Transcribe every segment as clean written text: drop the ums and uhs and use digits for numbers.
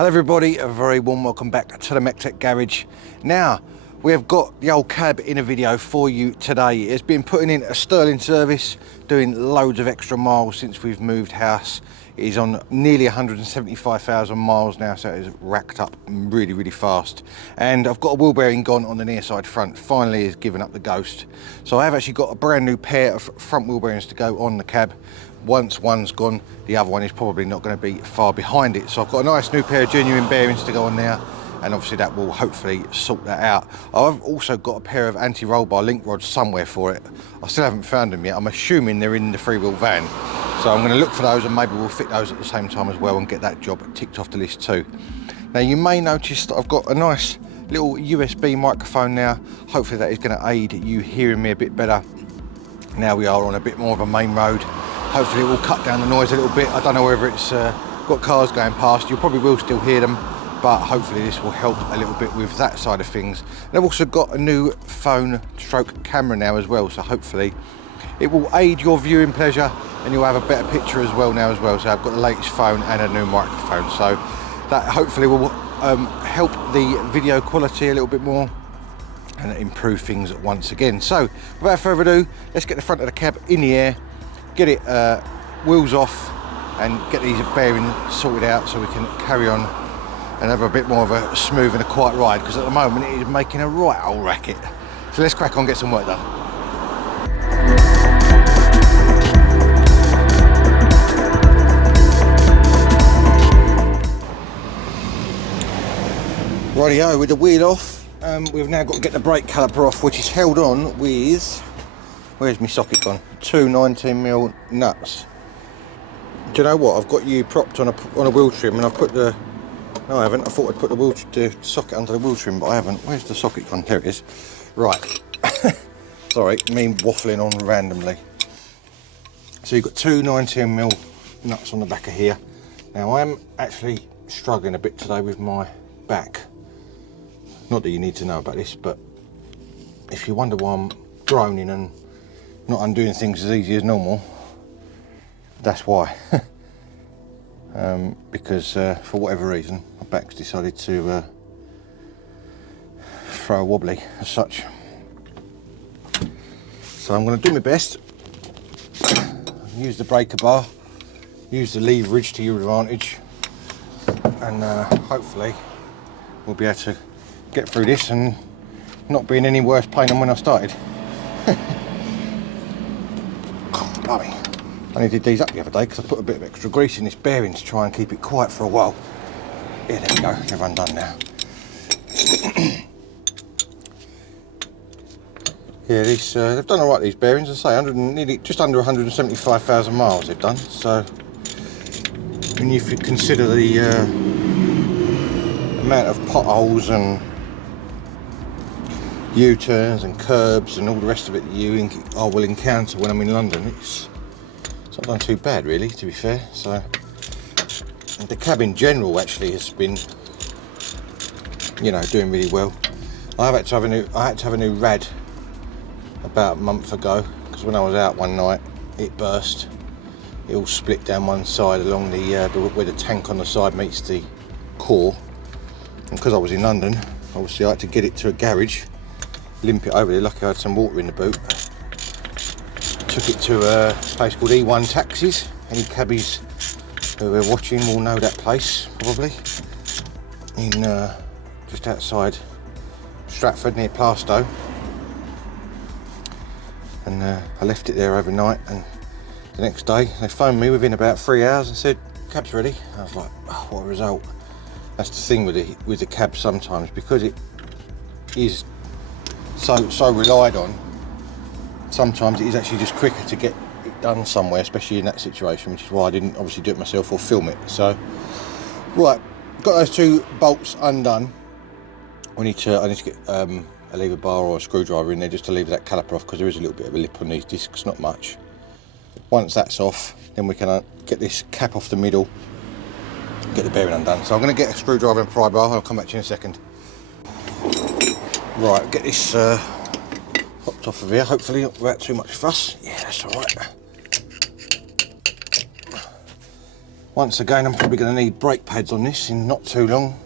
Hello everybody, a very warm welcome back to the MEC-TEC garage. Now, we have got the old cab in a video for you today. It's been putting in a sterling service, doing loads of extra miles since we've moved house. It is on nearly 175,000 miles now, so it is racked up really fast. And I've got a wheel bearing gone on the near side front, finally has given up the ghost. So I have actually got a brand new pair of front wheel bearings to go on the cab. Once one's gone, the other one is probably not going to be far behind it. So I've got a nice new pair of genuine bearings to go on there, and obviously that will hopefully sort that out. I've also got a pair of anti-roll bar link rods somewhere for it. I still haven't found them yet. I'm assuming they're in the freewheel van. So I'm going to look for those, and maybe we'll fit those at the same time as well and get that job ticked off the list too. Now you may notice that I've got a nice little USB microphone now. Hopefully that is going to aid you hearing me a bit better. Now we are on a bit more of a main road. Hopefully it will cut down the noise a little bit. I don't know whether it's got cars going past. You probably will still hear them, but hopefully this will help a little bit with that side of things. And I've also got a new phone stroke camera now as well, so hopefully it will aid your viewing pleasure and you'll have a better picture as well now as well. So I've got the latest phone and a new microphone, so that hopefully will help the video quality a little bit more and improve things once again. So without further ado, let's get the front of the cab in the air, get it wheels off and get these bearings sorted out so we can carry on and have a bit more of a smooth and a quiet ride, because at the moment it is making a right old racket. So let's crack on, get some work done. Rightio, with the wheel off, we've now got to get the brake caliper off, which is held on with, where's my socket gone? Two 19mm nuts. Do you know what? I've got you propped on a wheel trim, and I've put the, no I haven't, I thought I'd put the socket under the wheel trim, but I haven't. Where's the socket gone? There it is. Right. Sorry, me waffling on randomly. So you've got two 19mm nuts on the back of here. Now I'm actually struggling a bit today with my back. Not that you need to know about this, but if you wonder why I'm groaning and not undoing things as easy as normal, that's why. Because for whatever reason my back's decided to throw a wobbly as such. So I'm going to do my best, use the breaker bar, use the leverage to your advantage, and hopefully we'll be able to get through this and not be in any worse pain than when I started. Oh, blimey. I only did these up the other day because I put a bit of extra grease in this bearing to try and keep it quiet for a while. Yeah, there we go, they're undone now. Yeah, these they've done alright, these bearings. I say nearly just under 175,000 miles they've done. So when you consider the amount of potholes and U-turns and curbs and all the rest of it that I will encounter when I'm in London, it's not done too bad really, to be fair. So, and the cab in general actually has been, you know, doing really well. I had to have a new rad about a month ago, because when I was out one night it burst. It all split down one side along the where the tank on the side meets the core, and because I was in London, obviously I had to get it to a garage, limp it over there. Lucky I had some water in the boot. Took it to a place called E1 Taxis. Any cabbies who are watching will know that place probably. In just outside Stratford near Plaistow. And I left it there overnight, and the next day they phoned me within about 3 hours and said cab's ready. I was like, oh, what a result. That's the thing with the cab sometimes, because it is so relied on. Sometimes it is actually just quicker to get it done somewhere, especially in that situation, which is why I didn't obviously do it myself or film it. So right, got those two bolts undone. I need to get a lever bar or a screwdriver in there just to lever that caliper off, because there is a little bit of a lip on these discs, not much. Once that's off, then we can get this cap off the middle, get the bearing undone. So I'm going to get a screwdriver and pry bar, and I'll come back to you in a second. Right, get this popped off of here, hopefully not without too much fuss. Yeah, that's alright. Once again, I'm probably going to need brake pads on this in not too long,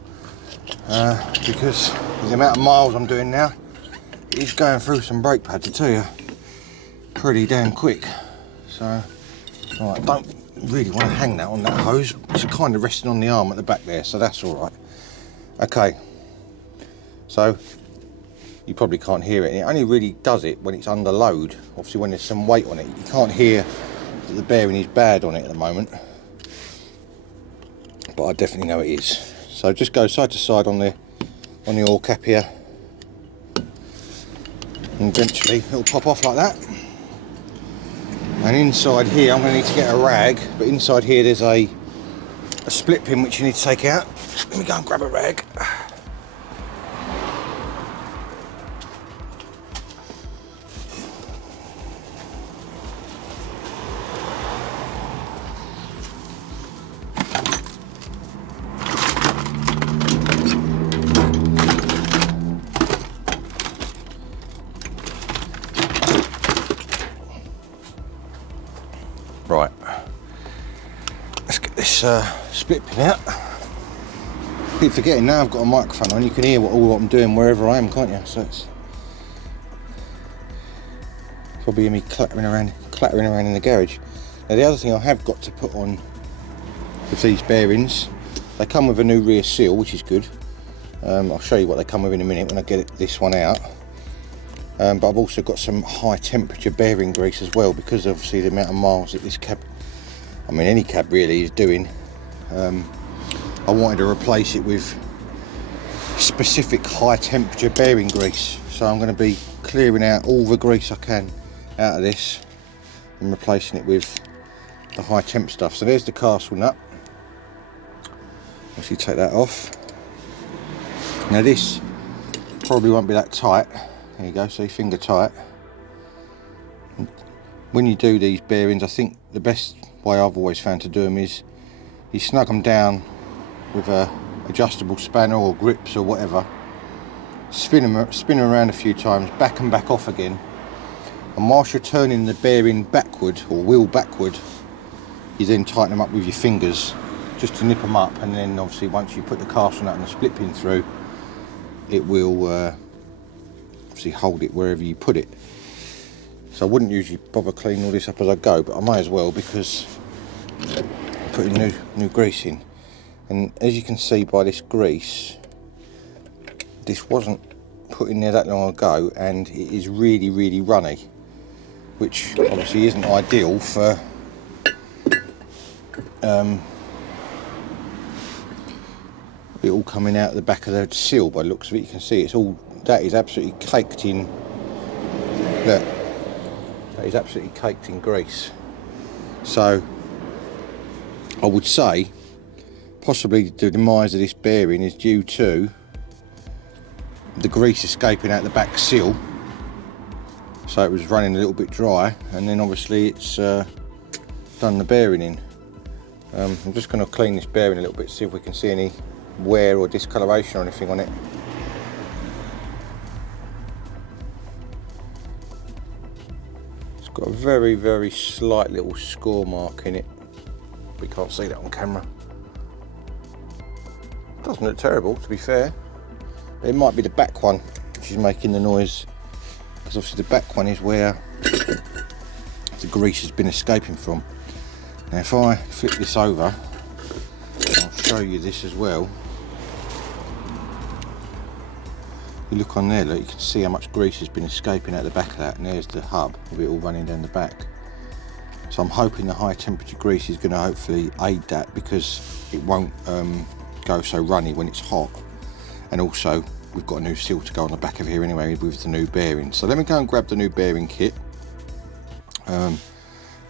because with the amount of miles I'm doing now, it's going through some brake pads, I tell you, pretty damn quick. So, all right, don't really want to hang that on that hose. It's kind of resting on the arm at the back there, so that's all right. Okay, so you probably can't hear it. It only really does it when it's under load. Obviously, when there's some weight on it, you can't hear that the bearing is bad on it at the moment. But I definitely know it is. So just go side to side on the oil cap here, and eventually it'll pop off like that. And inside here, I'm going to need to get a rag, but inside here there's a split pin which you need to take out. Let me go and grab a rag. Right, let's get this split pin out. Keep forgetting now I've got a microphone on, you can hear all what I'm doing wherever I am, can't you? So it's probably hear me clattering around in the garage. Now the other thing I have got to put on with these bearings, they come with a new rear seal, which is good. I'll show you what they come with in a minute when I get this one out. But I've also got some high temperature bearing grease as well, because obviously the amount of miles that this cab, I mean any cab really, is doing. I wanted to replace it with specific high temperature bearing grease, so I'm going to be clearing out all the grease I can out of this and replacing it with the high temp stuff. So there's the castle nut. Obviously take that off. Now this probably won't be that tight. There you go, see, finger tight. When you do these bearings, I think the best way I've always found to do them is you snug them down with a adjustable spanner or grips or whatever, spin them around a few times, back and back off again, and whilst you're turning the bearing backward or wheel backward, you then tighten them up with your fingers just to nip them up, and then obviously once you put the castle nut and the split pin through, it will obviously hold it wherever you put it. So I wouldn't usually bother cleaning all this up as I go, but I may as well, because I'm putting new grease in. And as you can see by this grease, this wasn't put in there that long ago, and it is really, really runny, which obviously isn't ideal for it all coming out the back of the seal. By the looks of it, you can see it's all, that is absolutely caked in, look, that is absolutely caked in grease. So I would say possibly the demise of this bearing is due to the grease escaping out the back seal, so it was running a little bit dry, and then obviously it's done the bearing in. I'm just going to clean this bearing a little bit, see if we can see any wear or discoloration or anything on it. It's got a very, very slight little score mark in it. We can't see that on camera. Doesn't look terrible, to be fair. But it might be the back one which is making the noise, because obviously the back one is where the grease has been escaping from. Now if I flip this over, I'll show you this as well. You look on there, look, you can see how much grease has been escaping out the back of that, and there's the hub with it all running down the back. So I'm hoping the high temperature grease is going to hopefully aid that, because it won't go so runny when it's hot. And also we've got a new seal to go on the back of here anyway with the new bearing. So let me go and grab the new bearing kit, and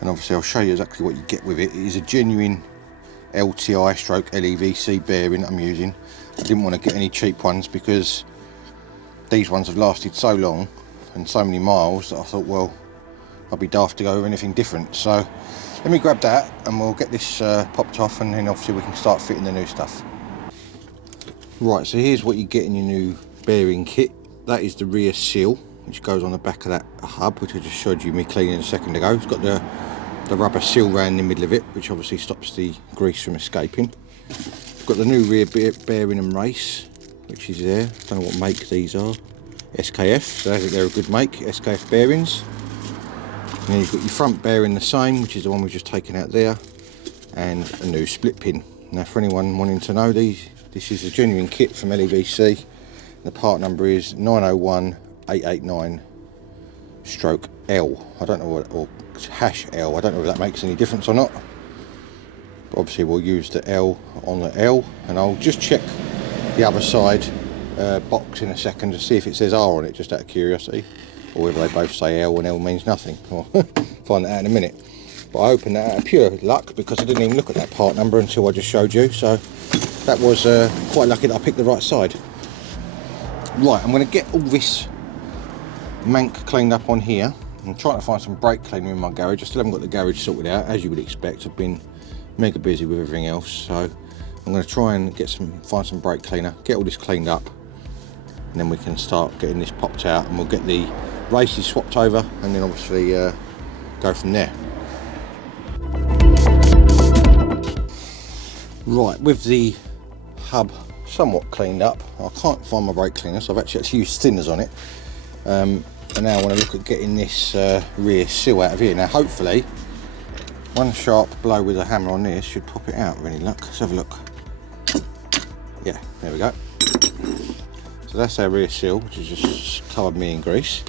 obviously I'll show you exactly what you get with it. It is a genuine LTI stroke LEVC bearing that I'm using. I didn't want to get any cheap ones, because these ones have lasted so long and so many miles that I thought, well, I'd be daft to go with anything different. So let me grab that and we'll get this popped off, and then obviously we can start fitting the new stuff. Right, so here's what you get in your new bearing kit. That is the rear seal, which goes on the back of that hub, which I just showed you me cleaning a second ago. It's got the the rubber seal around the middle of it, which obviously stops the grease from escaping. Got the new rear bearing and race, which is there. Don't know what make these are. SKF, so I think they're a good make, SKF bearings. And then you've got your front bearing the same, which is the one we've just taken out there, and a new split pin. Now for anyone wanting to know, this is a genuine kit from LEVC. The part number is 901889/L. I don't know what, or #L. I don't know if that makes any difference or not. But obviously we'll use the L on the L, and I'll just check the other side box in a second to see if it says R on it, just out of curiosity, or whether they both say L and L means nothing. I'll find that out in a minute. But I opened that out of pure luck because I didn't even look at that part number until I just showed you, so that was quite lucky that I picked the right side. Right, I'm going to get all this mank cleaned up on here. I'm trying to find some brake cleaner in my garage. I still haven't got the garage sorted out, as you would expect. I've been mega busy with everything else, so I'm going to try and find some brake cleaner, get all this cleaned up, and then we can start getting this popped out, and we'll get the races swapped over, and then obviously go from there. Right, with the hub somewhat cleaned up, I can't find my brake cleaner, so I've actually used thinners on it. And now I want to look at getting this rear seal out of here. Now hopefully one sharp blow with a hammer on this should pop it out with any luck. Let's have a look. Yeah, there we go. So that's our rear seal, which has just covered me in grease.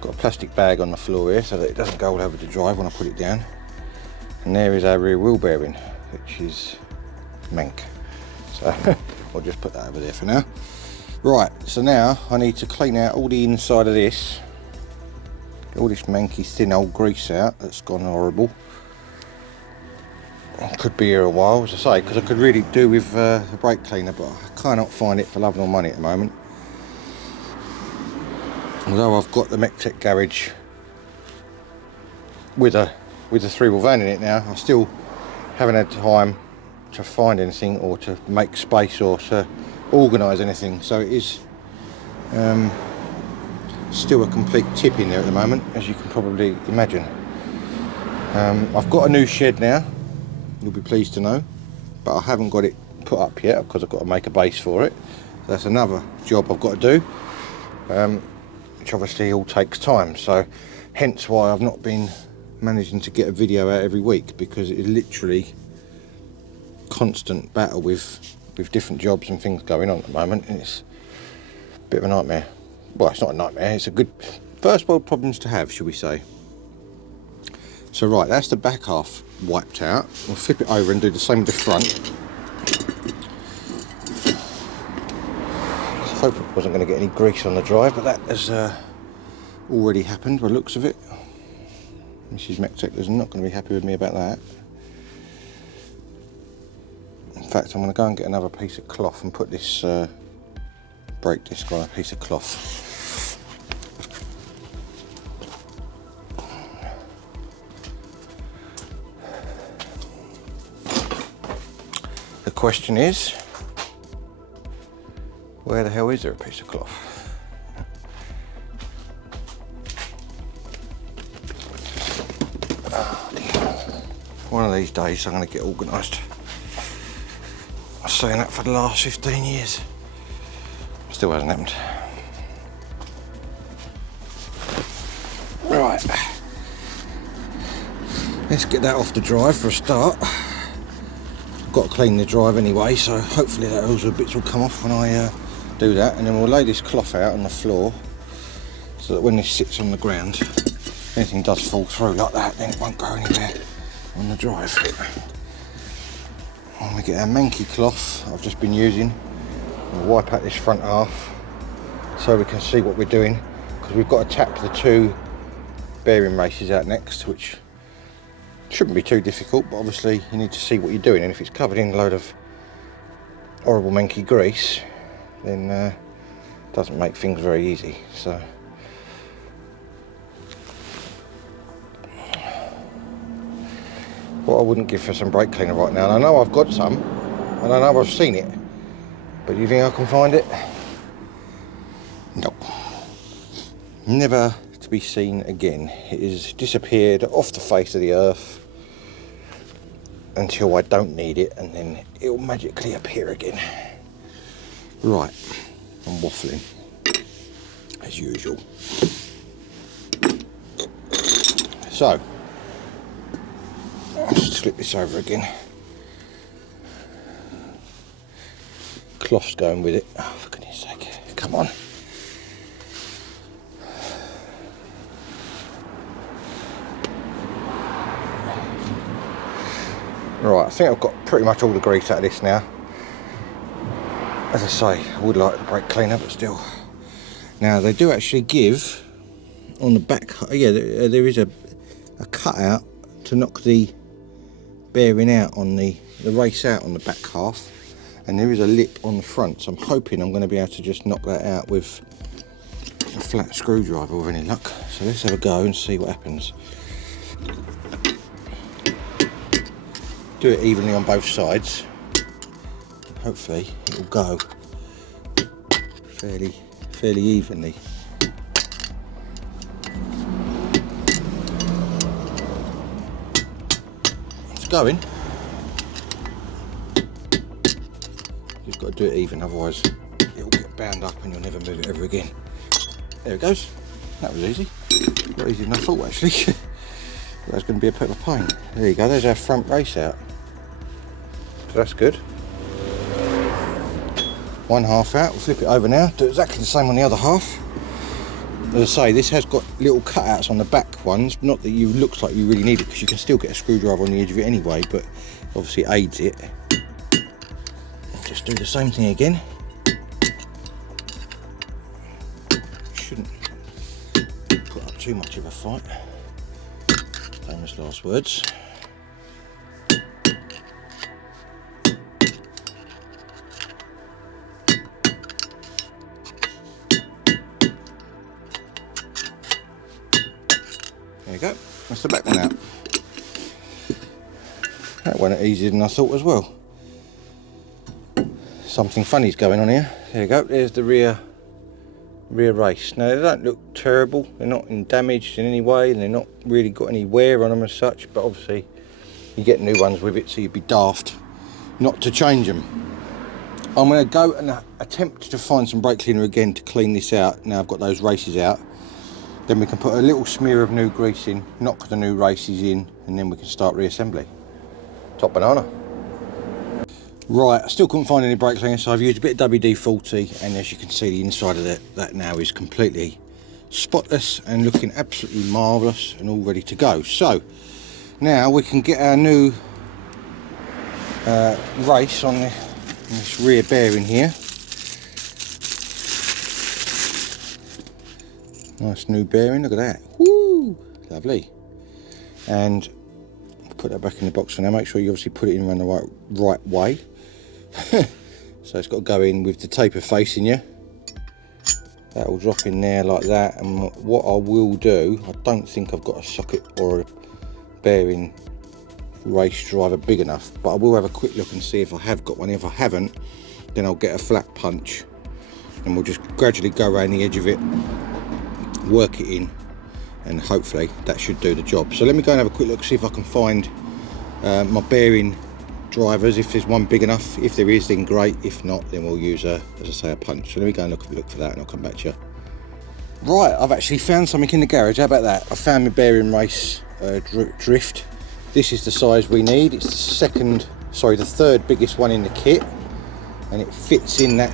Got a plastic bag on the floor here so that it doesn't go all over the drive when I put it down. And there is our rear wheel bearing, which is mank. So I'll just put that over there for now. Right, so now I need to clean out all the inside of this. Get all this manky thin old grease out that's gone horrible. I could be here a while, as I say, because I could really do with the brake cleaner, but I cannot find it for love nor money at the moment. Although I've got the MEC-TEC garage with a 3-wheel van in it now, I still haven't had time to find anything or to make space or to organise anything, so it is still a complete tip in there at the moment, as you can probably imagine. I've got a new shed now, you'll be pleased to know, but I haven't got it put up yet because I've got to make a base for it. So that's another job I've got to do, which obviously all takes time, so hence why I've not been managing to get a video out every week, because it is literally constant battle with different jobs and things going on at the moment, and it's a bit of a nightmare. Well, it's not a nightmare, it's a good first world problems to have, shall we say. So right, that's the back half wiped out. We'll flip it over and do the same with the front. I hope I wasn't going to get any grease on the drive, but that has already happened by the looks of it. Mrs. MEC-TEC is not going to be happy with me about that. In fact, I'm going to go and get another piece of cloth and put this brake disc on a piece of cloth. The question is, where the hell is there a piece of cloth? Oh dear. One of these days I'm going to get organised. I was saying that for the last 15 years. Still hasn't happened. Right. Let's get that off the drive for a start. I've got to clean the drive anyway, so hopefully those bits will come off when I do that, and then we'll lay this cloth out on the floor so that when this sits on the ground, if anything does fall through like that, then it won't go anywhere on the drive. And we get our manky cloth I've just been using. We'll wipe out this front half so we can see what we're doing, because we've got to tap the 2 bearing races out next, which shouldn't be too difficult, but obviously you need to see what you're doing, and if it's covered in a load of horrible manky grease, then it doesn't make things very easy. So what I wouldn't give for some brake cleaner right now, and I know I've got some, and I know I've seen it, but you think I can find it? Nope. Never to be seen again. It has disappeared off the face of the earth until I don't need it, and then it will magically appear again. Right, I'm waffling as usual. So I'll just flip this over again. Cloth's going with it. Oh, for goodness sake, come on. Right, I think I've got pretty much all the grease out of this now. As I say, I would like the brake cleaner, but still. Now they do actually give on the back, yeah, there is a cutout to knock the bearing out on the race out on the back half, and there is a lip on the front, so I'm hoping I'm going to be able to just knock that out with a flat screwdriver with any luck. So let's have a go and see what happens. Do it evenly on both sides. Hopefully it will go fairly evenly. It's going. You've got to do it even, otherwise it'll get bound up and you'll never move it ever again. There it goes. That was easy. A lot easier than I thought, actually. That was going to be a bit of a pain. There you go, there's our front race out. So that's good. One half out, we'll flip it over now, do exactly the same on the other half. As I say, this has got little cutouts on the back ones, not that you looks like you really need it, because you can still get a screwdriver on the edge of it anyway, but obviously it aids it. I'll just do the same thing again. Shouldn't put up too much of a fight. Famous last words. There you go, that's the back one out. That went easier than I thought as well. Something funny's going on here. There you go, there's the rear race. Now they don't look terrible, they're not damaged in any way, and they're not really got any wear on them as such, but obviously you get new ones with it, so you'd be daft not to change them. I'm going to go and attempt to find some brake cleaner again to clean this out. Now I've got those races out. Then we can put a little smear of new grease in, knock the new races in, and then we can start reassembly. Top banana. Right, I still couldn't find any brake cleaner, so I've used a bit of WD-40, and as you can see, the inside of that now is completely spotless and looking absolutely marvellous and all ready to go. So now we can get our new race on this rear bearing here. Nice new bearing, look at that. Woo! Lovely. And put that back in the box for now. Make sure you obviously put it in around the right way. So it's got to go in with the taper facing you. That will drop in there like that. And what I will do, I don't think I've got a socket or a bearing race driver big enough, but I will have a quick look and see if I have got one. If I haven't, then I'll get a flat punch and we'll just gradually go around the edge of it, work it in, and hopefully that should do the job. So let me go and have a quick look, see if I can find my bearing drivers, if there's one big enough. If there is, then great. If not, then we'll use as I say, a punch. So let me go and look for that, and I'll come back to you. Right, I've actually found something in the garage. How about that? I found my bearing race drift. This is the size we need. It's the third biggest one in the kit, and it fits in that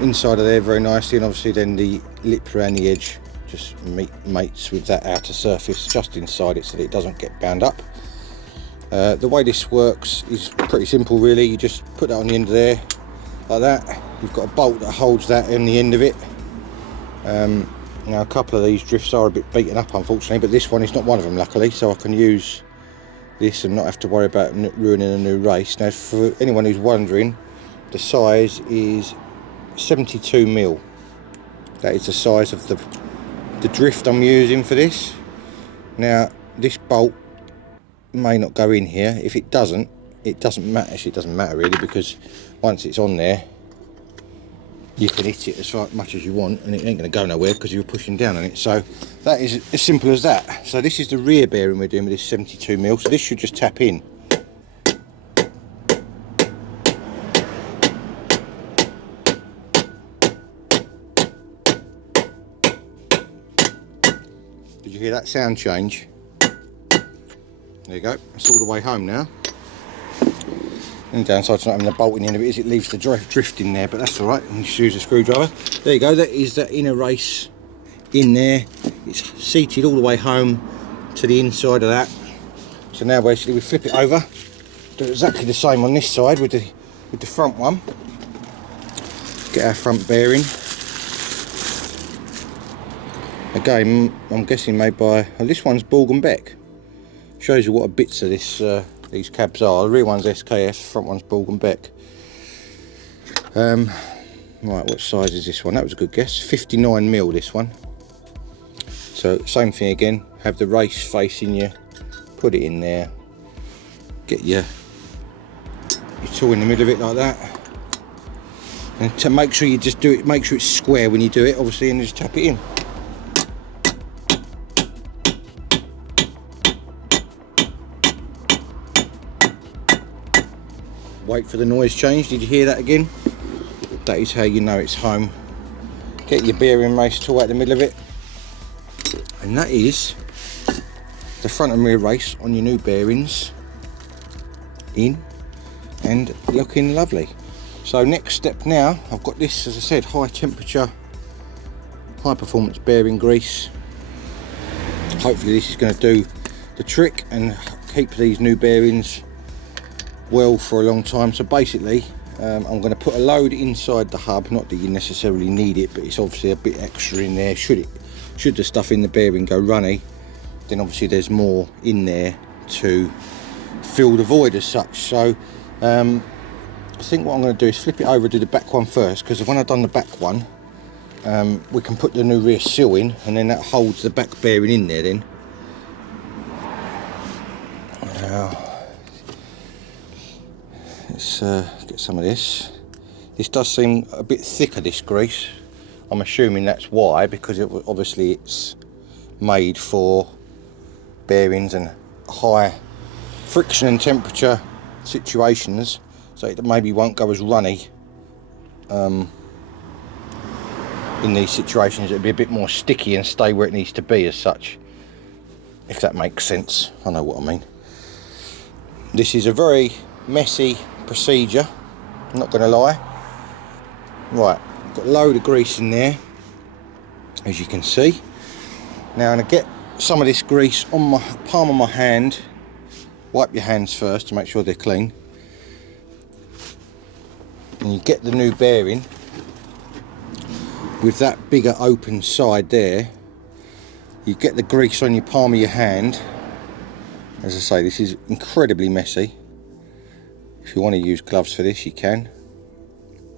inside of there very nicely, and obviously then the lip around the edge just mates with that outer surface just inside it so that it doesn't get bound up. The way this works is pretty simple really. You just put that on the end of there like that. You've got a bolt that holds that in the end of it. Now a couple of these drifts are a bit beaten up unfortunately, but this one is not one of them luckily, so I can use this and not have to worry about ruining a new race. Now for anyone who's wondering, the size is 72mm. That is the size of the drift I'm using for this. Now this bolt may not go in here. If it doesn't, it doesn't matter. Actually, it doesn't matter really, because once it's on there, you can hit it as much as you want and it ain't going to go nowhere because you're pushing down on it. So that is as simple as that. So this is the rear bearing we're doing with this 72mm, so this should just tap in. Did you hear that sound change? There you go, it's all the way home now. And downside to not having the bolt in the end of it is it leaves the drift in there, but that's all right. And just use a screwdriver. There you go. That is the inner race in there. It's seated all the way home to the inside of that. So now basically we flip it over. Do exactly the same on this side with the front one. Get our front bearing. Again, I'm guessing made by. Well, this one's Borg & Beck. Shows you what a bits of this. These cabs are. The rear one's SKF, front one's Borg & Beck. Right, what size is this one? That was a good guess. 59mm this one. So same thing again. Have the race facing you. Put it in there. Get your tool in the middle of it like that. And to make sure you just do it. Make sure it's square when you do it, obviously, and just tap it in. Wait for the noise change. Did you hear that again? That is how you know it's home. Get your bearing race tool out the middle of it, and that is the front and rear race on your new bearings in and looking lovely. So next step now, I've got this, as I said, high temperature, high performance bearing grease. Hopefully this is going to do the trick and keep these new bearings well for a long time. So basically I'm going to put a load inside the hub, not that you necessarily need it, but it's obviously a bit extra in there. Should the stuff in the bearing go runny, then obviously there's more in there to fill the void as such. So I think what I'm going to do is flip it over, do the back one first, because when I've done the back one, we can put the new rear seal in, and then that holds the back bearing in there then. Now let's get some of this. This does seem a bit thicker, this grease. I'm assuming that's why, because obviously it's made for bearings and high friction and temperature situations, so it maybe won't go as runny in these situations. It'll be a bit more sticky and stay where it needs to be as such, if that makes sense. I know what I mean. This is a very messy procedure, I'm not going to lie. Right, got a load of grease in there, as you can see. Now I'm going to get some of this grease on my palm of my hand. Wipe your hands first to make sure they're clean. And you get the new bearing with that bigger open side there. You get the grease on your palm of your hand. As I say, this is incredibly messy. If you want to use gloves for this, you can.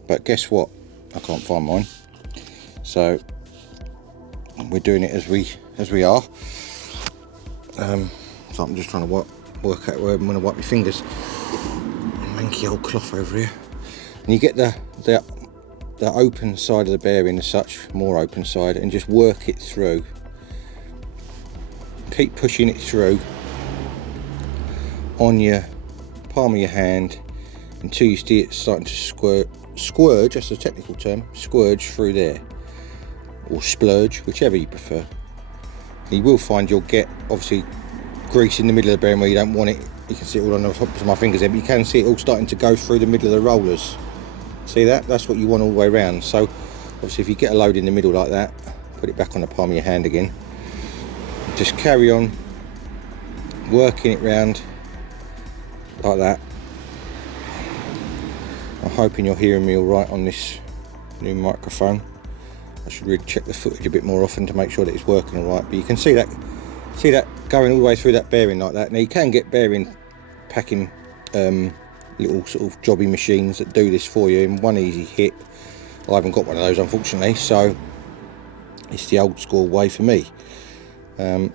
But guess what? I can't find mine. So we're doing it as we are. So I'm just trying to work out where I'm going to wipe my fingers. Manky old cloth over here. And you get the open side of the bearing as such, more open side, and just work it through. Keep pushing it through on your palm of your hand until you see it starting to squirge, that's a technical term, squirge through there, or splurge, whichever you prefer. And you will find you'll get obviously grease in the middle of the bearing where you don't want it. You can see it all on the top of my fingers there, but you can see it all starting to go through the middle of the rollers. See that? That's what you want all the way around. So obviously if you get a load in the middle like that, put it back on the palm of your hand again. Just carry on working it round like that. I'm hoping you're hearing me all right on this new microphone. I should really check the footage a bit more often to make sure that it's working all right. But you can see that going all the way through that bearing like that. Now you can get bearing packing little sort of jobby machines that do this for you in one easy hit. I haven't got one of those unfortunately, so it's the old school way for me. And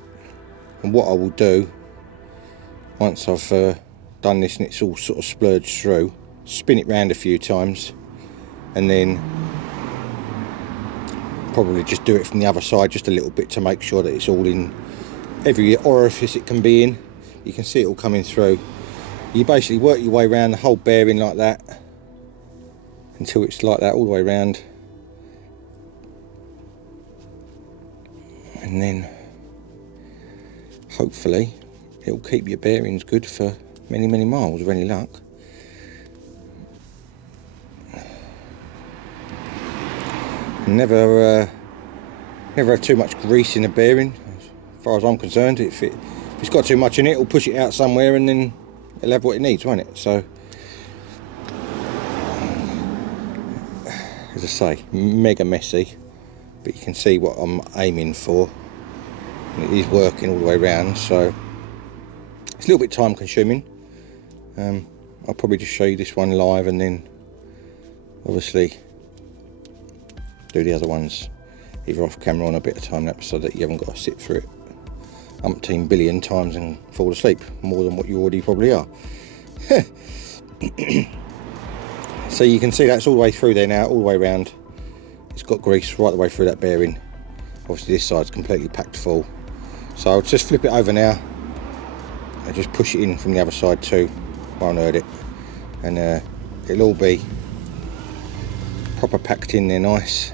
what I will do once I've done this and it's all sort of splurged through, spin it round a few times and then Probably just do it from the other side just a little bit to make sure that it's all in every orifice it can be in. You can see it all coming through. You basically work your way around the whole bearing like that until it's like that all the way around, and then hopefully it'll keep your bearings good for many miles with any luck. Never have too much grease in a bearing, as far as I'm concerned. If it's got too much in it, it'll push it out somewhere and then it'll have what it needs, won't it? So, as I say, mega messy, but you can see what I'm aiming for. It is working all the way around, so it's a little bit time consuming. I'll probably just show you this one live and then obviously do the other ones either off camera on a bit of time lapse, so that you haven't got to sit through it umpteen billion times and fall asleep, more than what you already probably are. So you can see that's all the way through there now, all the way around. It's got grease right the way through that bearing. Obviously this side's completely packed full, so I'll just flip it over now and just push it in from the other side too. Won't hurt it, and it'll all be proper packed in there nice.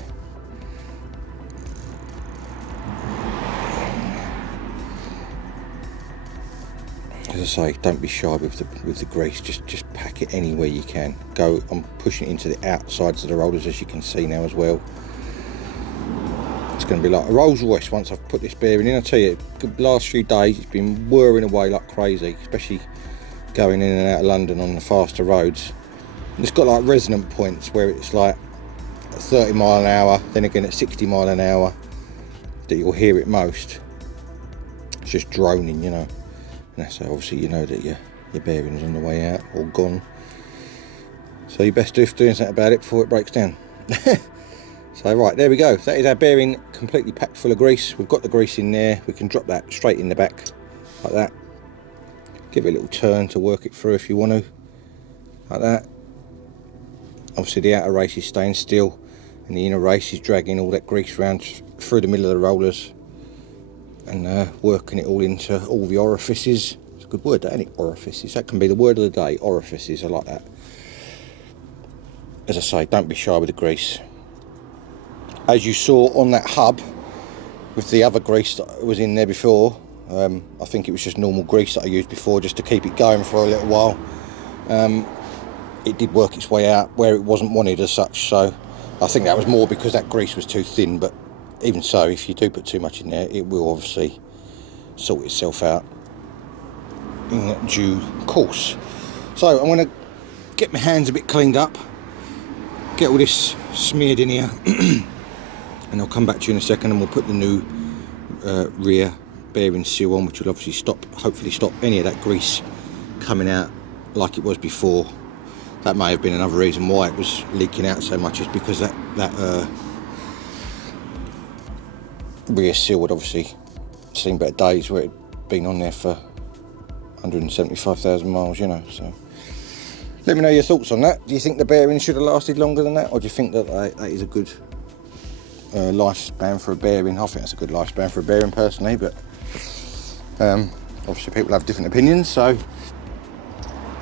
As I say, don't be shy with the grease. Just pack it anywhere you can. I'm pushing it into the outsides of the rollers, as you can see now as well. It's going to be like a Rolls Royce once I've put this bearing in. I tell you, the last few days it's been whirring away like crazy, especially going in and out of London on the faster roads. And it's got like resonant points where it's like at 30 mile an hour, then again at 60 mile an hour that you'll hear it most. It's just droning, you know. And that's how obviously you know that your bearing's on the way out or gone. So you best do doing something about it before it breaks down. So right, there we go. That is our bearing completely packed full of grease. We've got the grease in there. We can drop that straight in the back like that. Give it a little turn to work it through if you want to, like that. Obviously the outer race is staying still and the inner race is dragging all that grease around through the middle of the rollers and working it all into all the orifices. It's a good word, that, isn't it? Orifices. That can be the word of the day, orifices. I like that. As I say, don't be shy with the grease. As you saw on that hub with the other grease that was in there before, I think it was just normal grease that I used before just to keep it going for a little while. It did work its way out where it wasn't wanted as such, so I think that was more because that grease was too thin. But even so, if you do put too much in there, it will obviously sort itself out in due course. So I'm going to get my hands a bit cleaned up, get all this smeared in here, and I'll come back to you in a second and we'll put the new rear bearing seal on, which will obviously hopefully stop any of that grease coming out like it was before. That may have been another reason why it was leaking out so much, is because that rear seal would obviously seen better days where it had been on there for 175,000 miles, you know. So let me know your thoughts on that. Do you think the bearing should have lasted longer than that, or do you think that that is a good lifespan for a bearing? I think that's a good lifespan for a bearing personally, but obviously people have different opinions, so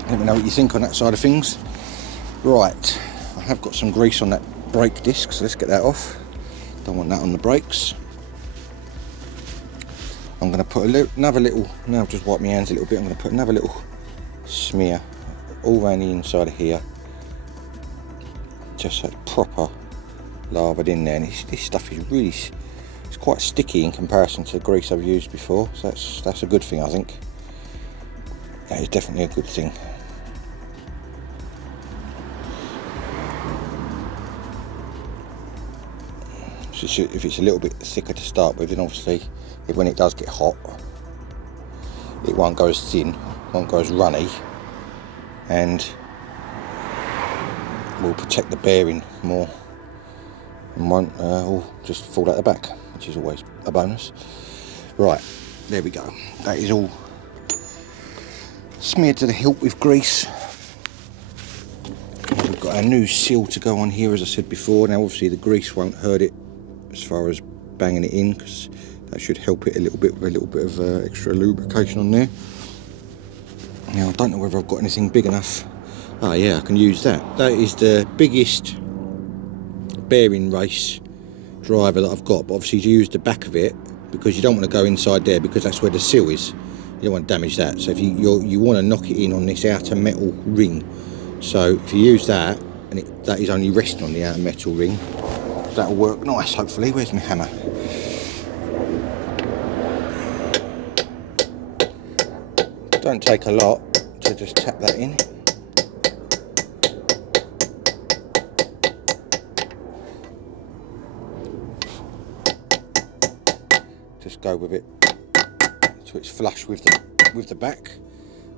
let me know what you think on that side of things. Right, I have got some grease on that brake disc, so let's get that off. Don't want that on the brakes. I'm going to put another little, now I've just wiped my hands a little bit, I'm going to put another little smear all around the inside of here, just so it's proper lathered in there. And this stuff is really, it's quite sticky in comparison to the grease I've used before, so that's a good thing, I think. That is definitely a good thing. So if it's a little bit thicker to start with, then obviously when it does get hot, it won't go as thin, won't go as runny, and will protect the bearing more and won't all just fall out the back, which is always a bonus. Right, there we go. That is all smeared to the hilt with grease. We've got our new seal to go on here, as I said before. Now obviously the grease won't hurt it as far as banging it in, because that should help it a little bit with a little bit of extra lubrication on there. Now I don't know whether I've got anything big enough. Oh yeah, I can use that. That is the biggest bearing race driver that I've got, but obviously you use the back of it because you don't want to go inside there, because that's where the seal is. You don't want to damage that. So if you want to knock it in on this outer metal ring. So if you use that, and that is only resting on the outer metal ring, that'll work nice, hopefully. Where's my hammer? Don't take a lot to just tap that in. Just go with it so it's flush with the back.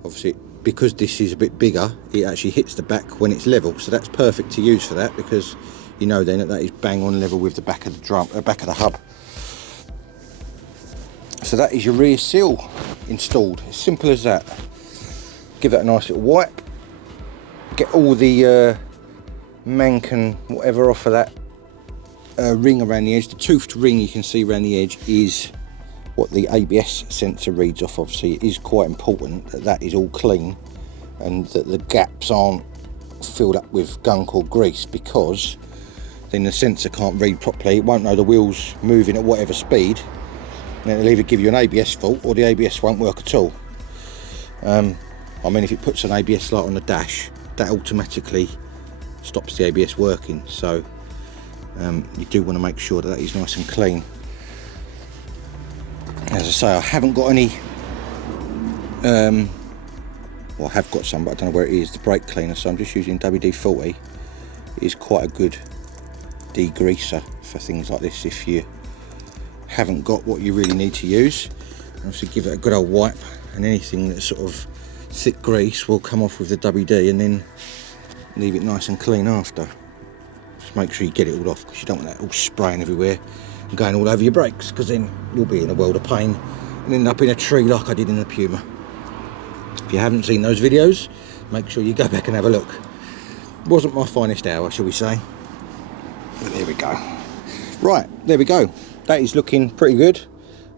Obviously, because this is a bit bigger, it actually hits the back when it's level, so that's perfect to use for that, because you know then that is bang on level with the back of the drum, back of the hub. So that is your rear seal installed. As simple as that. Give that a nice little wipe. Get all the mank and whatever off of that ring around the edge. The toothed ring you can see around the edge is what the ABS sensor reads off of, so it is quite important that that is all clean and that the gaps aren't filled up with gunk or grease, because then the sensor can't read properly. It won't know the wheel's moving at whatever speed, and it'll either give you an ABS fault or the ABS won't work at all. I mean, if it puts an ABS light on the dash, that automatically stops the ABS working, so you do want to make sure that that is nice and clean. As I say, I haven't got any, well, I have got some, but I don't know where it is, the brake cleaner, so I'm just using WD-40. It is quite a good degreaser for things like this if you haven't got what you really need to use. Obviously give it a good old wipe, and anything that's sort of thick grease will come off with the WD, and then leave it nice and clean after. Just make sure you get it all off, because you don't want that all spraying everywhere and going all over your brakes, because then you'll be in a world of pain and end up in a tree like I did in the Puma. If you haven't seen those videos, make sure you go back and have a look. It wasn't my finest hour, shall we say, but there we go. Right, there we go. That is looking pretty good.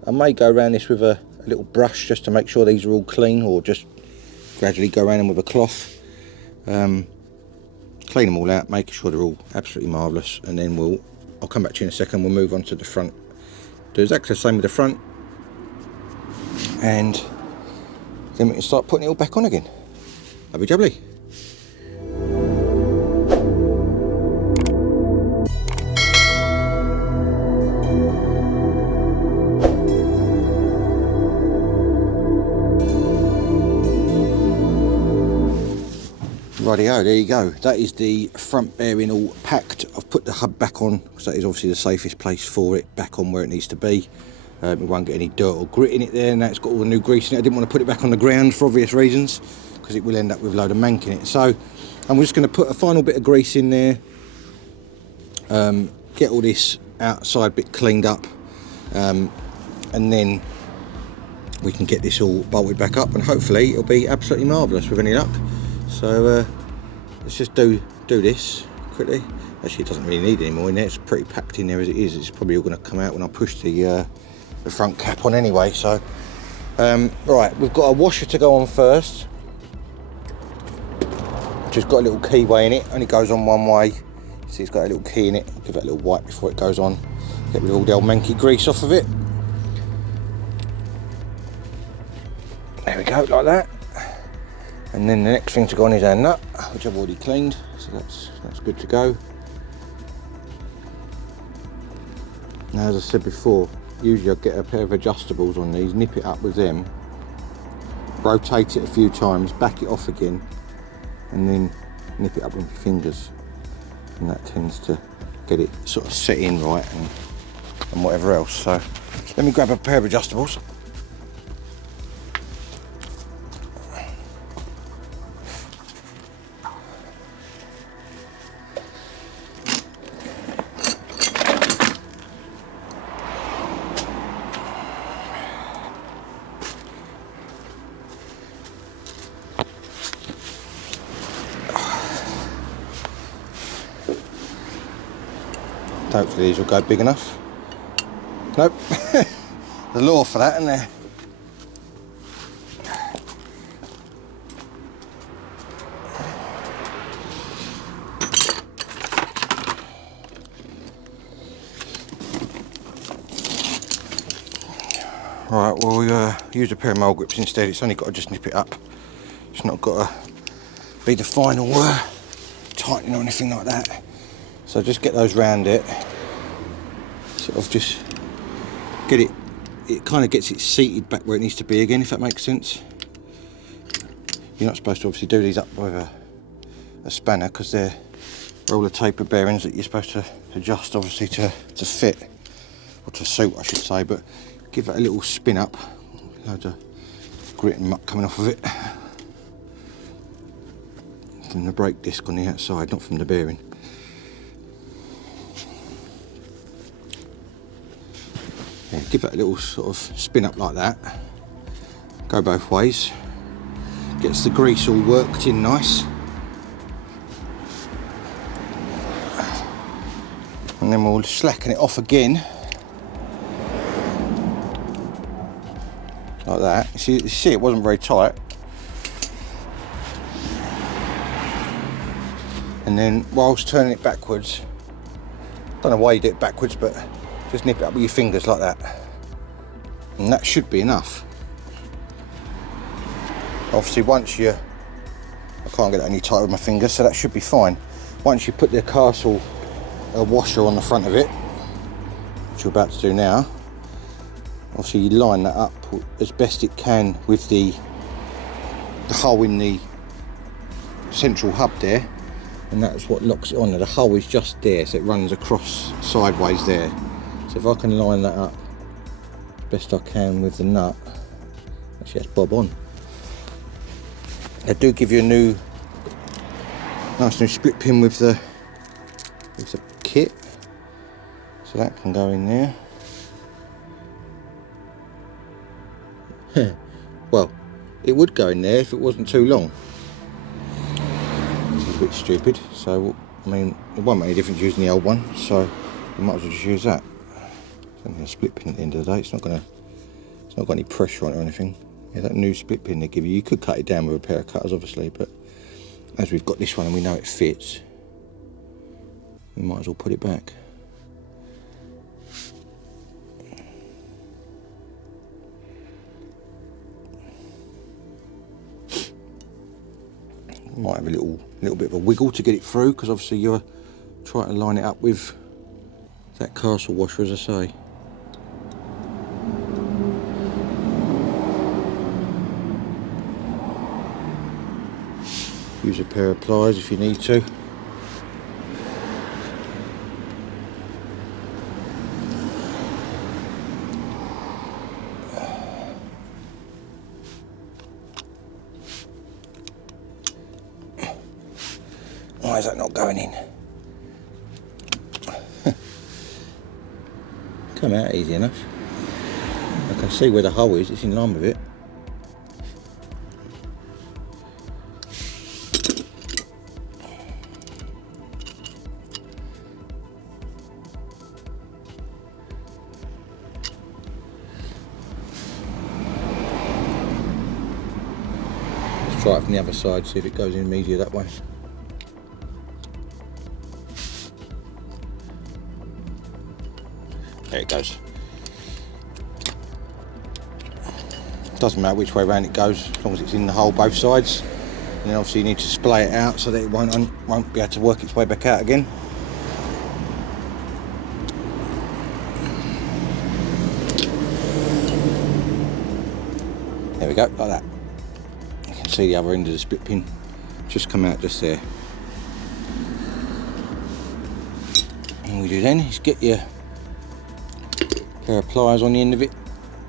I may go around this with a little brush just to make sure these are all clean, or just gradually go around them with a cloth. Clean them all out, making sure they're all absolutely marvellous, and then I'll come back to you in a second. We'll move on to the front. Do exactly the same with the front, and then we can start putting it all back on again. Lovely jubbly. Rightio, there you go. That is the front bearing all packed. I've put the hub back on, because that is obviously the safest place for it, back on where it needs to be. It won't get any dirt or grit in it there, and that's got all the new grease in it. I didn't want to put it back on the ground for obvious reasons, because it will end up with a load of mank in it. So I'm just going to put a final bit of grease in there, get all this outside bit cleaned up, and then we can get this all bolted back up, and hopefully it'll be absolutely marvellous with any luck. So let's just do this quickly. Actually, it doesn't really need any more in there. It's pretty packed in there as it is. It's probably all going to come out when I push the front cap on anyway. So right, we've got a washer to go on first, which has got a little keyway in it. Only goes on one way. See, it's got a little key in it. I'll give it a little wipe before it goes on. Get rid of all the old manky grease off of it. There we go, like that. And then the next thing to go on is our nut, which I've already cleaned, so that's good to go. Now, as I said before, usually I'll get a pair of adjustables on these, nip it up with them, rotate it a few times, back it off again, and then nip it up with your fingers, and that tends to get it sort of set in right and whatever else. So let me grab a pair of adjustables. Hopefully these will go big enough. Nope. The law for that, isn't there? Right, we'll use a pair of mole grips instead. It's only got to just nip it up. It's not got to be the final tightening or anything like that. So just get those round it. Sort of just get it. It kind of gets it seated back where it needs to be again, if that makes sense. You're not supposed to obviously do these up with a spanner because they're roller taper bearings that you're supposed to adjust obviously to fit, or to suit I should say, but give it a little spin up. Loads of grit and muck coming off of it from the brake disc on the outside, not from the bearing. Yeah, give it a little sort of spin up like that. Go both ways. Gets the grease all worked in nice. And then we'll slacken it off again. Like that. You see it wasn't very tight. And then whilst turning it backwards, don't know why you do it backwards, but just nip it up with your fingers like that. And that should be enough. Obviously once I can't get it any tighter with my fingers, so that should be fine. Once you put the castle washer on the front of it, which you're about to do now, obviously you line that up as best it can with the hole in the central hub there, and that's what locks it on. The hole is just there, so it runs across sideways there. So if I can line that up as best I can with the nut, actually that's bob on. They do give you a nice new split pin with the kit, so that can go in there. Well, it would go in there if it wasn't too long. This is a bit stupid, so I mean it won't make any difference using the old one, so we might as well just use that. It's only a split pin at the end of the day. It's not got any pressure on it or anything. Yeah, that new split pin they give you could cut it down with a pair of cutters obviously, but as we've got this one and we know it fits, we might as well put it back. Might have a little bit of a wiggle to get it through, because obviously you're trying to line it up with that castle washer, as I say. Use a pair of pliers if you need to. Why is that not going in? Come out easy enough. I can see where the hole is, it's in line with it. Let's try it from the other side, see if it goes in easier that way. There it goes. Doesn't matter which way around it goes, as long as it's in the hole both sides. And then obviously you need to splay it out so that it won't be able to work its way back out again. There we go, like that. You can see the other end of the split pin just come out just there. And all we do then is get your pair of pliers on the end of it,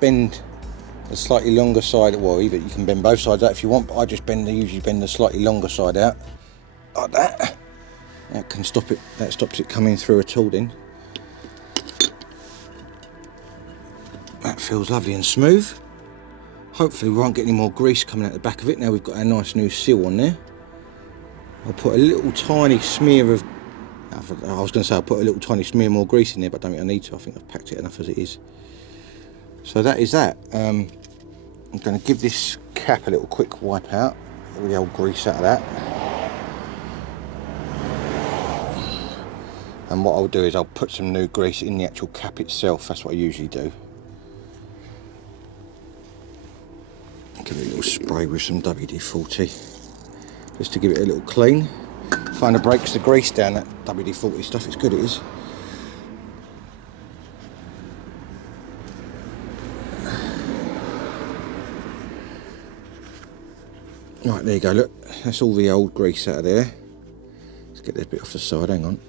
bend the slightly longer side, well either you can bend both sides out if you want, but I just usually bend the slightly longer side out, like that. That can stop it, that stops it coming through at all then. That feels lovely and smooth. Hopefully we won't get any more grease coming out the back of it now we've got our nice new seal on there. I'll put a little tiny smear of I was going to say I'll put a little tiny smear more grease in there, but I don't think I need to. I think I've packed it enough as it is. So that is that. I'm going to give this cap a little quick wipe out, all the old grease out of that. And what I'll do is I'll put some new grease in the actual cap itself. That's what I usually do. Give it a little spray with some WD-40 just to give it a little clean. Kind of breaks the grease down, that WD-40 stuff. It's good, it is. Right, there you go, look, that's all the old grease out of there. Let's get this bit off the side, hang on.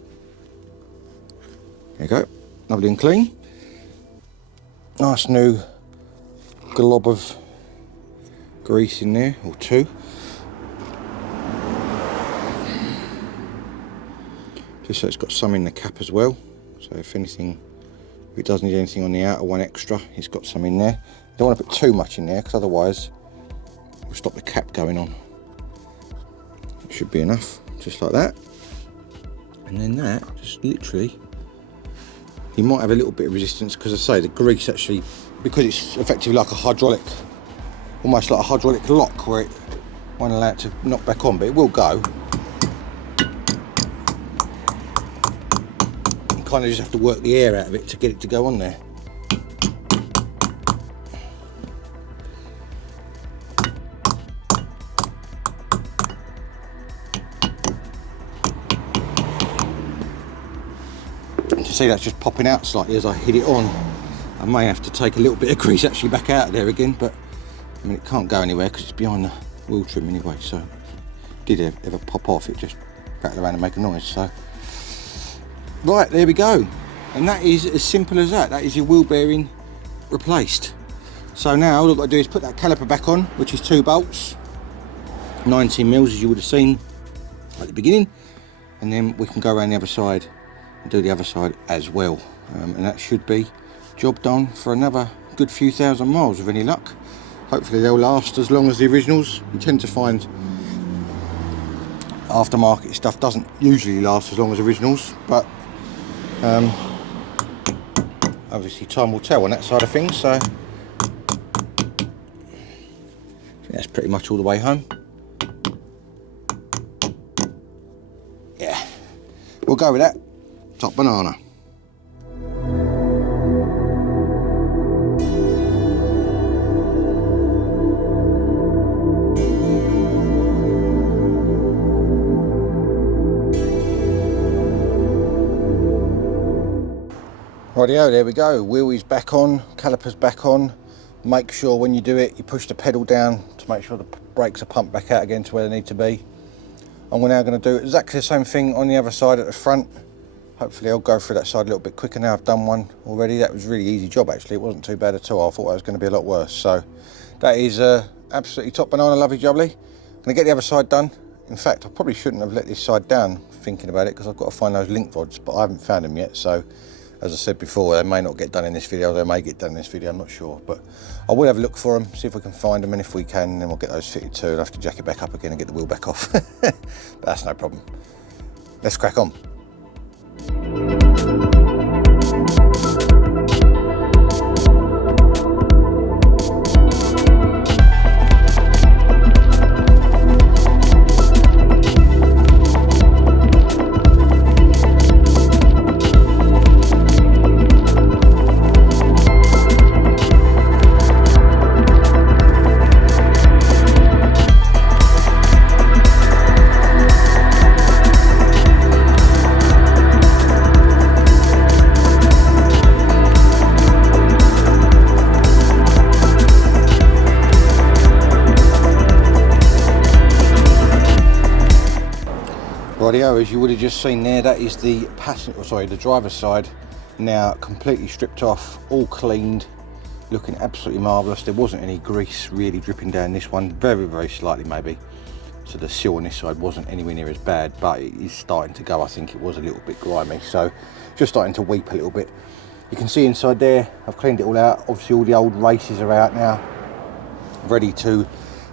There you go, lovely and clean. Nice new glob of grease in there, or two. Just so it's got some in the cap as well. So if anything, if it does need anything on the outer one extra, it's got some in there. You don't want to put too much in there because otherwise we'll stop the cap going on. It should be enough, just like that. And then that, just literally, you might have a little bit of resistance because I say the grease actually, because it's effectively like a hydraulic, almost like a hydraulic lock where it won't allow it to knock back on, but it will go. You kind of just have to work the air out of it to get it to go on there. See, that's just popping out slightly as I hit it on. I may have to take a little bit of grease actually back out of there again, but I mean it can't go anywhere because it's behind the wheel trim anyway, so if it did ever pop off it just rattle around and make a noise. So right, there we go, and that is as simple as that. That is your wheel bearing replaced. So now all I've got to do is put that caliper back on, which is 2 bolts, 19mm as you would have seen at the beginning, and then we can go around the other side and do the other side as well, and that should be job done for another good few thousand miles with any luck. Hopefully they'll last as long as the originals. You tend to find aftermarket stuff doesn't usually last as long as originals, but obviously time will tell on that side of things. So I think that's pretty much all the way home. Yeah, we'll go with that. Top banana. Rightio, there we go. Wheel is back on, caliper's back on. Make sure when you do it, you push the pedal down to make sure the brakes are pumped back out again to where they need to be. And we're now going to do exactly the same thing on the other side at the front. Hopefully I'll go through that side a little bit quicker now. I've done one already. That was a really easy job actually. It wasn't too bad at all. I thought it was going to be a lot worse. So that is absolutely top banana, lovely jubbly. I'm going to get the other side done. In fact, I probably shouldn't have let this side down thinking about it because I've got to find those link rods, but I haven't found them yet. So as I said before, they may not get done in this video. They may get done in this video, I'm not sure. But I will have a look for them, see if we can find them. And if we can, then we'll get those fitted too. I'll have to jack it back up again and get the wheel back off. But that's no problem. Let's crack on. Rightio, as you would have just seen there, that is the the driver's side now completely stripped off, all cleaned, looking absolutely marvellous. There wasn't any grease really dripping down this one, very, very slightly maybe. So the seal on this side wasn't anywhere near as bad, but it is starting to go. I think it was a little bit grimy, so just starting to weep a little bit. You can see inside there, I've cleaned it all out. Obviously all the old races are out now, ready to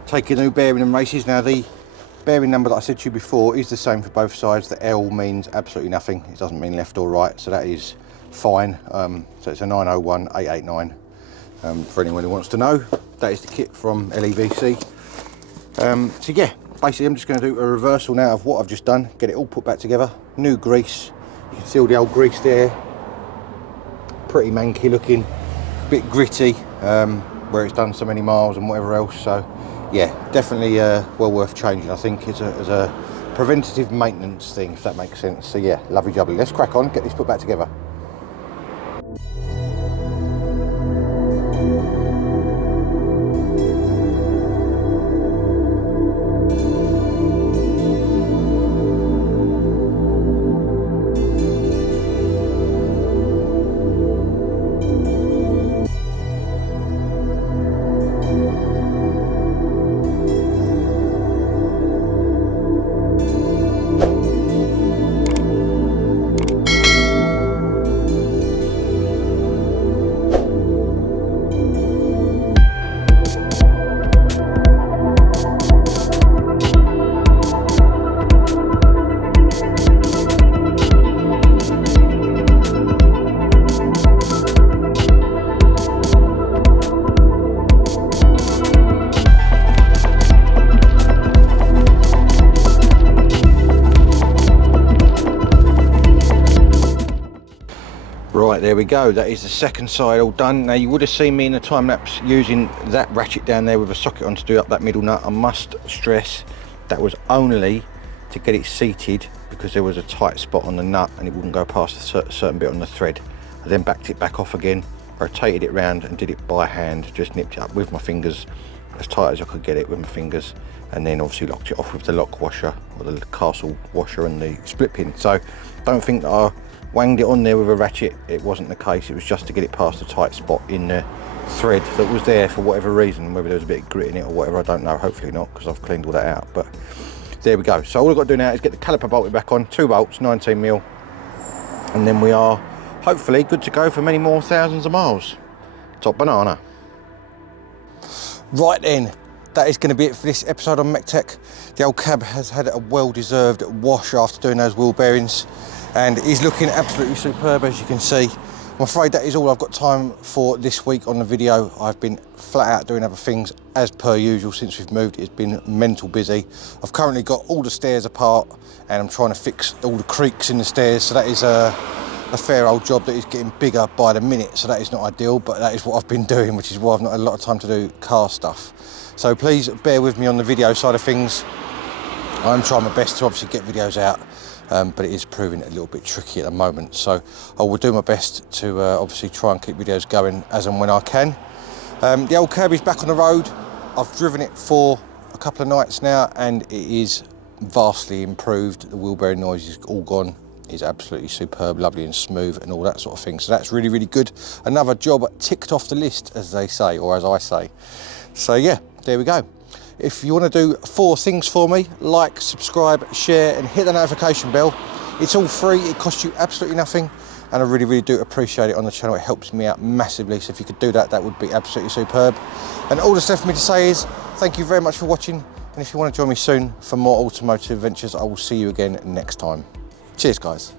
take a new bearing and races. Now the bearing number that I said to you before is the same for both sides. The L means absolutely nothing. It doesn't mean left or right, so that is fine. So it's a 901889 for anyone who wants to know. That is the kit from LEVC. So yeah, basically I'm just going to do a reversal now of what I've just done, get it all put back together. New grease, you can see all the old grease there, pretty manky looking, bit gritty, where it's done so many miles and whatever else. So yeah, definitely well worth changing, I think, as a preventative maintenance thing, if that makes sense. So yeah, lovely jubbly. Let's crack on, get this put back together. Right, there we go. That is the second side all done. Now you would have seen me in the time lapse using that ratchet down there with a socket on to do up that middle nut. I must stress that was only to get it seated because there was a tight spot on the nut and it wouldn't go past a certain bit on the thread. I then backed it back off again, rotated it round and did it by hand, just nipped it up with my fingers as tight as I could get it with my fingers, and then obviously locked it off with the lock washer or the castle washer and the split pin. So don't think that I wanged it on there with a ratchet. It wasn't the case. It was just to get it past the tight spot in the thread that was there for whatever reason, whether there was a bit of grit in it or whatever, I don't know. Hopefully not, because I've cleaned all that out. But there we go. So all I've got to do now is get the caliper bolted back on, 2 bolts, 19mm, and then we are hopefully good to go for many more thousands of miles. Top banana. Right then, that is going to be it for this episode on MEC-TEC. The old cab has had a well-deserved wash after doing those wheel bearings, and is looking absolutely superb, as you can see. I'm afraid that is all I've got time for this week on the video. I've been flat out doing other things as per usual since we've moved. It's been mental busy. I've currently got all the stairs apart and I'm trying to fix all the creaks in the stairs, so that is a fair old job that is getting bigger by the minute, so that is not ideal, but that is what I've been doing, which is why I've not had a lot of time to do car stuff. So please bear with me on the video side of things. I'm trying my best to obviously get videos out, but it is proving a little bit tricky at the moment. So I will do my best to obviously try and keep videos going as and when I can. The old cab is back on the road. I've driven it for a couple of nights now and it is vastly improved. The wheel bearing noise is all gone. It's absolutely superb, lovely and smooth and all that sort of thing. So that's really, really good. Another job ticked off the list, as they say, or as I say. So yeah, there we go. If you want to do 4 things for me, like, subscribe, share and hit the notification bell. It's all free, it costs you absolutely nothing, and I really, really do appreciate it on the channel. It helps me out massively, so if you could do that, that would be absolutely superb. And all that's left for me to say is thank you very much for watching, and if you want to join me soon for more automotive adventures, I will see you again next time. Cheers, guys.